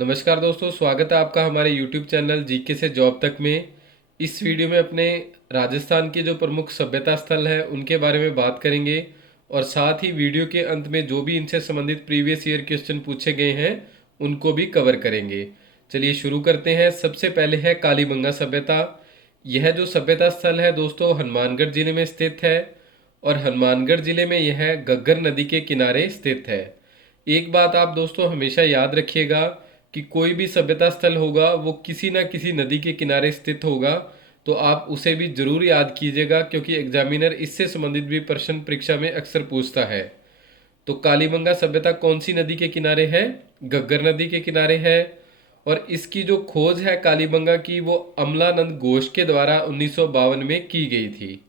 नमस्कार दोस्तों, स्वागत है आपका हमारे YouTube चैनल जीके से जॉब तक में। इस वीडियो में अपने राजस्थान के जो प्रमुख सभ्यता स्थल है उनके बारे में बात करेंगे और साथ ही वीडियो के अंत में जो भी इनसे संबंधित प्रीवियस ईयर क्वेश्चन पूछे गए हैं उनको भी कवर करेंगे। चलिए शुरू करते हैं। सबसे पहले है कालीबंगा सभ्यता। यह जो सभ्यता स्थल है दोस्तों हनुमानगढ़ जिले में स्थित है और हनुमानगढ़ जिले में यह घग्गर नदी के किनारे स्थित है। एक बात आप दोस्तों हमेशा याद रखिएगा कि कोई भी सभ्यता स्थल होगा वो किसी ना किसी नदी के किनारे स्थित होगा, तो आप उसे भी जरूर याद कीजिएगा क्योंकि एग्जामिनर इससे संबंधित भी प्रश्न परीक्षा में अक्सर पूछता है। तो कालीबंगा सभ्यता कौन सी नदी के किनारे है? घग्गर नदी के किनारे है। और इसकी जो खोज है कालीबंगा की वो अमलानंद घोष के द्वारा 1952 में की गई थी।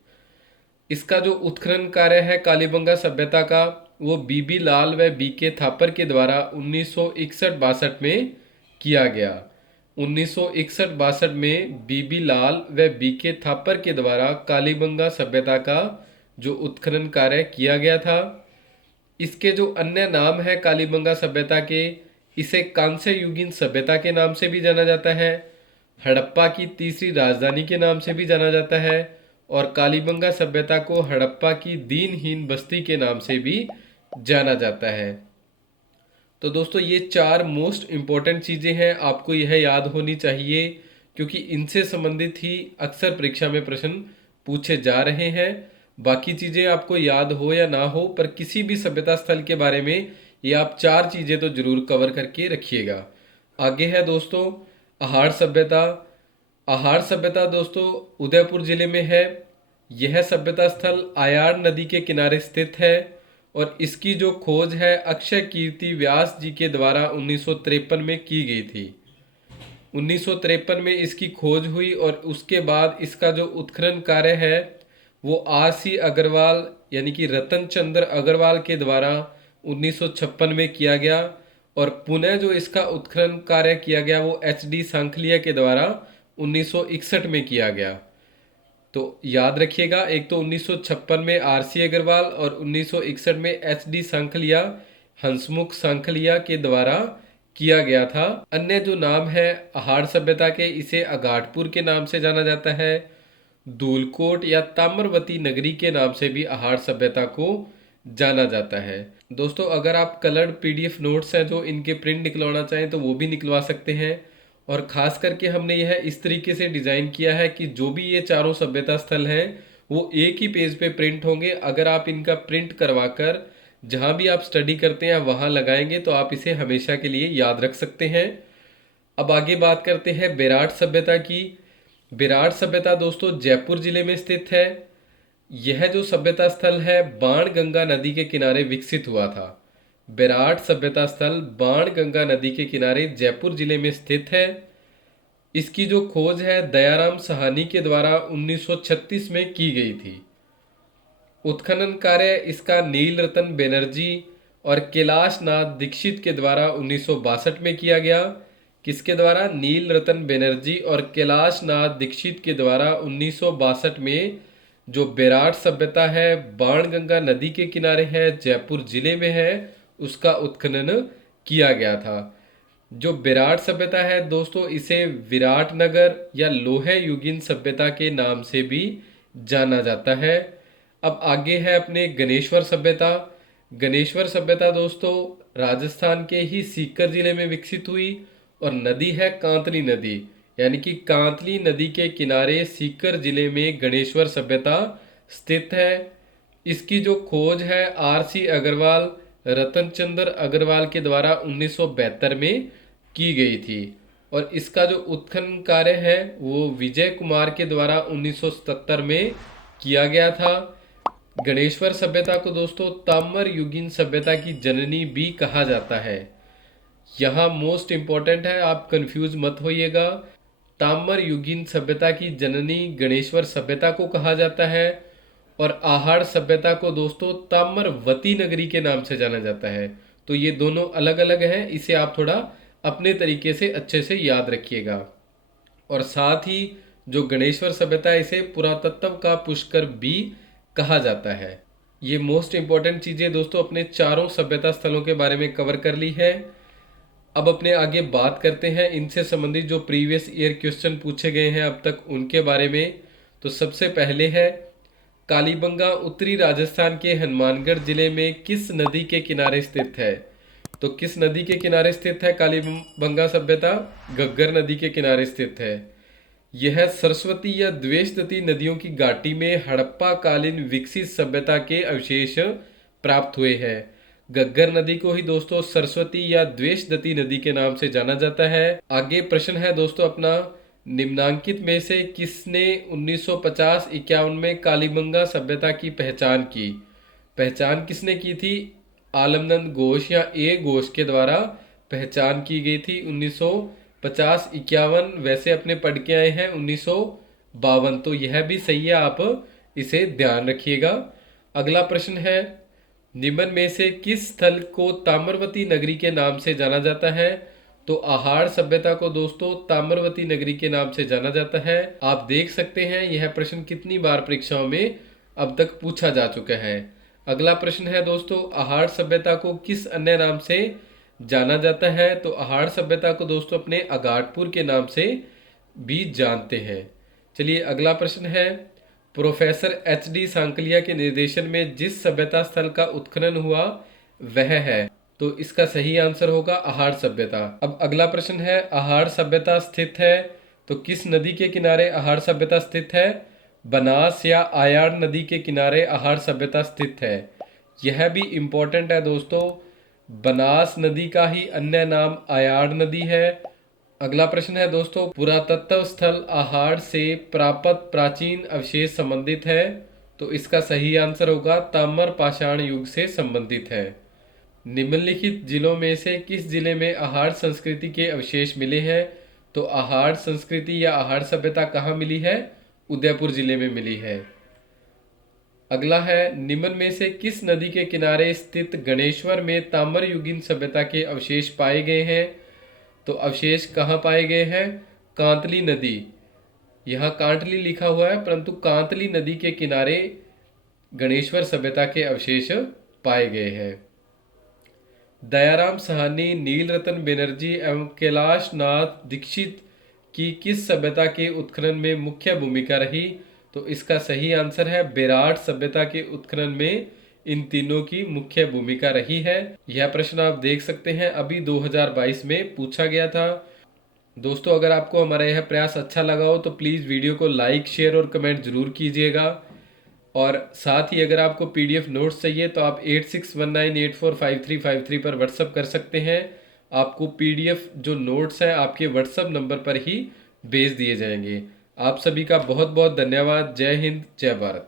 इसका जो उत्खनन कार्य है कालीबंगा सभ्यता का वो बीबी लाल व बीके थापर के द्वारा 1961-62 में किया गया। 1961-62 में बीबी लाल व बीके थापर के द्वारा कालीबंगा सभ्यता का जो उत्खनन कार्य किया गया था। इसके जो अन्य नाम है कालीबंगा सभ्यता के, इसे कांस्य युगीन सभ्यता के नाम से भी जाना जाता है, हड़प्पा की तीसरी राजधानी के नाम से भी जाना जाता है और कालीबंगा सभ्यता को हड़प्पा की दीनहीन बस्ती के नाम से भी जाना जाता है। तो दोस्तों ये चार मोस्ट इम्पॉर्टेंट चीज़ें हैं, आपको यह याद होनी चाहिए क्योंकि इनसे संबंधित ही अक्सर परीक्षा में प्रश्न पूछे जा रहे हैं। बाकी चीज़ें आपको याद हो या ना हो, पर किसी भी सभ्यता स्थल के बारे में ये आप चार चीज़ें तो जरूर कवर करके रखिएगा। आगे है दोस्तों आहार सभ्यता। आहार सभ्यता दोस्तों उदयपुर जिले में है। यह सभ्यता स्थल आयार नदी के किनारे स्थित है और इसकी जो खोज है अक्षय कीर्ति व्यास जी के द्वारा 1953 में की गई थी। 1953 में इसकी खोज हुई और उसके बाद इसका जो उत्खनन कार्य है वो R.C. अग्रवाल यानी कि रतन चंद्र अग्रवाल के द्वारा 1956 में किया गया और पुनः जो इसका उत्खनन कार्य किया गया वो H.D. सांखलिया के द्वारा 1961 में किया गया। तो याद रखिएगा, एक तो 1956 में R.C. अग्रवाल और 1961 में H.D. सांखलिया हंसमुख सांखलिया के द्वारा किया गया था। अन्य जो नाम है आहार सभ्यता के, इसे अगाटपुर के नाम से जाना जाता है, धूलकोट या ताम्रवती नगरी के नाम से भी आहार सभ्यता को जाना जाता है। दोस्तों अगर आप कलर्ड PDF नोट्स हैं जो इनके प्रिंट निकलवाना चाहें तो वो भी निकलवा सकते हैं और ख़ास करके हमने यह इस तरीके से डिज़ाइन किया है कि जो भी ये चारों सभ्यता स्थल हैं वो एक ही पेज पे प्रिंट होंगे। अगर आप इनका प्रिंट करवा कर जहाँ भी आप स्टडी करते हैं वहाँ लगाएंगे तो आप इसे हमेशा के लिए याद रख सकते हैं। अब आगे बात करते हैं बेराट सभ्यता की। बेराट सभ्यता दोस्तों जयपुर जिले में स्थित है। यह जो सभ्यता स्थल है बाणगंगा नदी के किनारे विकसित हुआ था। बेराट सभ्यता स्थल बाणगंगा नदी के किनारे जयपुर जिले में स्थित है। इसकी जो खोज है दयाराम साहनी के द्वारा 1936 में की गई थी। उत्खनन कार्य इसका नील रतन बनर्जी और कैलाश नाथ दीक्षित के द्वारा 1962 में किया गया। किसके द्वारा? नील रतन बनर्जी और कैलाश नाथ दीक्षित के द्वारा 1962 में जो बेराट सभ्यता है बाणगंगा नदी के किनारे है जयपुर जिले में है उसका उत्खनन किया गया था। जो बेराट सभ्यता है दोस्तों इसे विराट नगर या लोहे युगीन सभ्यता के नाम से भी जाना जाता है। अब आगे है अपने गणेश्वर सभ्यता। गणेश्वर सभ्यता दोस्तों राजस्थान के ही सीकर जिले में विकसित हुई और नदी है कांतली नदी, यानी कि कांतली नदी के किनारे सीकर जिले में गणेश्वर सभ्यता स्थित है। इसकी जो खोज है R.C. अग्रवाल रतन चंद्र अग्रवाल के द्वारा 1972 में की गई थी और इसका जो उत्खनन कार्य है वो विजय कुमार के द्वारा 1977 में किया गया था। गणेश्वर सभ्यता को दोस्तों ताम्र युगीन सभ्यता की जननी भी कहा जाता है। यहाँ मोस्ट इम्पॉर्टेंट है, आप कंफ्यूज मत होइएगा। ताम्र युगीन सभ्यता की जननी गणेश्वर सभ्यता को कहा जाता है और आहार सभ्यता को दोस्तों ताम्रवती नगरी के नाम से जाना जाता है। तो ये दोनों अलग अलग हैं, इसे आप थोड़ा अपने तरीके से अच्छे से याद रखिएगा। और साथ ही जो गणेश्वर सभ्यता है इसे पुरातत्व का पुष्कर भी कहा जाता है। ये मोस्ट इम्पॉर्टेंट चीज़ें दोस्तों अपने चारों सभ्यता स्थलों के बारे में कवर कर ली है। अब अपने आगे बात करते हैं इनसे संबंधित जो प्रीवियस ईयर क्वेश्चन पूछे गए हैं अब तक उनके बारे में। तो सबसे पहले है, कालीबंगा उत्तरी राजस्थान के हनुमानगढ़ जिले में किस नदी के किनारे स्थित है? तो किस नदी के किनारे स्थित है कालीबंगा सभ्यता? घग्गर नदी के किनारे स्थित है। यह सरस्वती या द्वेषदती नदियों की घाटी में हड़प्पा कालीन विकसित सभ्यता के अवशेष प्राप्त हुए हैं। घग्गर नदी को ही दोस्तों सरस्वती या द्वेषदती नदी के नाम से जाना जाता है। आगे प्रश्न है दोस्तों अपना, निम्नांकित में से किसने 1950-51 में कालीबंगा सभ्यता की पहचान की? पहचान किसने की थी? आलमनंद घोष या ए घोष के द्वारा पहचान की गई थी 1950-51। वैसे अपने पढ़ के आए हैं 1952, तो यह भी सही है, आप इसे ध्यान रखिएगा। अगला प्रश्न है, निम्न में से किस स्थल को ताम्रवती नगरी के नाम से जाना जाता है? तो आहार सभ्यता को दोस्तों ताम्रवती नगरी के नाम से जाना जाता है। आप देख सकते हैं यह प्रश्न कितनी बार परीक्षाओं में अब तक पूछा जा चुका है। अगला प्रश्न है दोस्तों, आहार सभ्यता को किस अन्य नाम से जाना जाता है? तो आहार सभ्यता को दोस्तों अपने अगाटपुर के नाम से भी जानते हैं। चलिए अगला प्रश्न है, प्रोफेसर एच.डी. सांकलिया के निर्देशन में जिस सभ्यता स्थल का उत्खनन हुआ वह है? तो इसका सही आंसर होगा आहार सभ्यता। अब अगला प्रश्न है, आहार सभ्यता स्थित है तो किस नदी के किनारे आहार सभ्यता स्थित है? बनास या आयार नदी के किनारे आहार सभ्यता स्थित है। यह भी इंपॉर्टेंट है दोस्तों, बनास नदी का ही अन्य नाम आयार नदी है। अगला प्रश्न है दोस्तों, पुरातत्व स्थल आहार से प्राप्त प्राचीन अवशेष संबंधित है? तो इसका सही आंसर होगा ताम्र पाषाण युग से संबंधित है। निम्नलिखित जिलों में से किस जिले में आहार संस्कृति के अवशेष मिले हैं? तो आहार संस्कृति या आहार सभ्यता कहाँ मिली है? उदयपुर जिले में मिली है। अगला है, निम्न में से किस नदी के किनारे स्थित गणेश्वर में ताम्र युगीन सभ्यता के अवशेष पाए गए हैं? तो अवशेष कहाँ पाए गए हैं? कांतली नदी, यहाँ कांटली लिखा हुआ है परंतु कांतली नदी के किनारे गणेश्वर सभ्यता के अवशेष पाए गए हैं। दयाराम साहनी, नील रतन बनर्जी एवं कैलाश नाथ दीक्षित की किस सभ्यता के उत्खनन में मुख्य भूमिका रही? तो इसका सही आंसर है बेराट सभ्यता के उत्खनन में इन तीनों की मुख्य भूमिका रही है। यह प्रश्न आप देख सकते हैं अभी 2022 में पूछा गया था। दोस्तों अगर आपको हमारा यह प्रयास अच्छा लगा हो तो प्लीज़ वीडियो को लाइक, शेयर और कमेंट जरूर कीजिएगा। और साथ ही अगर आपको पीडीएफ नोट्स चाहिए तो आप 8619845353 पर व्हाट्सअप कर सकते हैं। आपको पीडीएफ जो नोट्स हैं आपके व्हाट्सअप नंबर पर ही भेज दिए जाएंगे। आप सभी का बहुत बहुत धन्यवाद। जय हिंद, जय भारत।